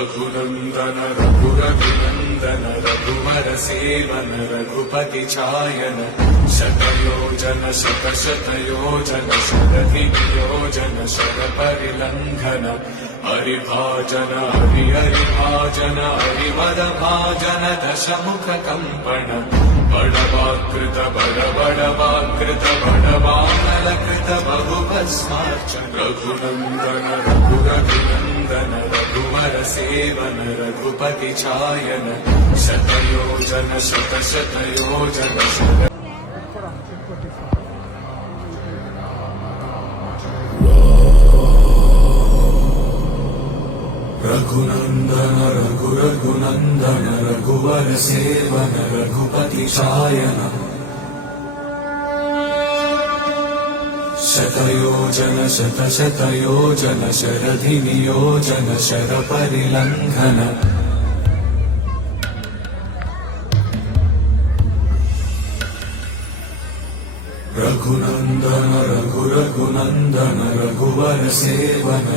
रघुनंदन रघुरघुनंदन रघुवर seven Raghupati छायन शतयोजन शतशतयोजन शरधियोजन शरपरिलंघन हरिभाजन हरिहरिभाजन हरिवरभाजन दशमुख कंपन बड़वाकृत बड़वाकृत बड़वानलकृत बहुभस्मार्चन रघुनंदन रघुरघुनंदन रघुवर seven Raghupati छायन शतयोजन शतशतयोजन Raghunandan रघुरघुनंदन रघुवर seven Raghupati छायन शतयोजन शतशतयोजन शरधिनियोजन शरपरिलंघन Raghunandan रघुरघुनंदन रघुवर seven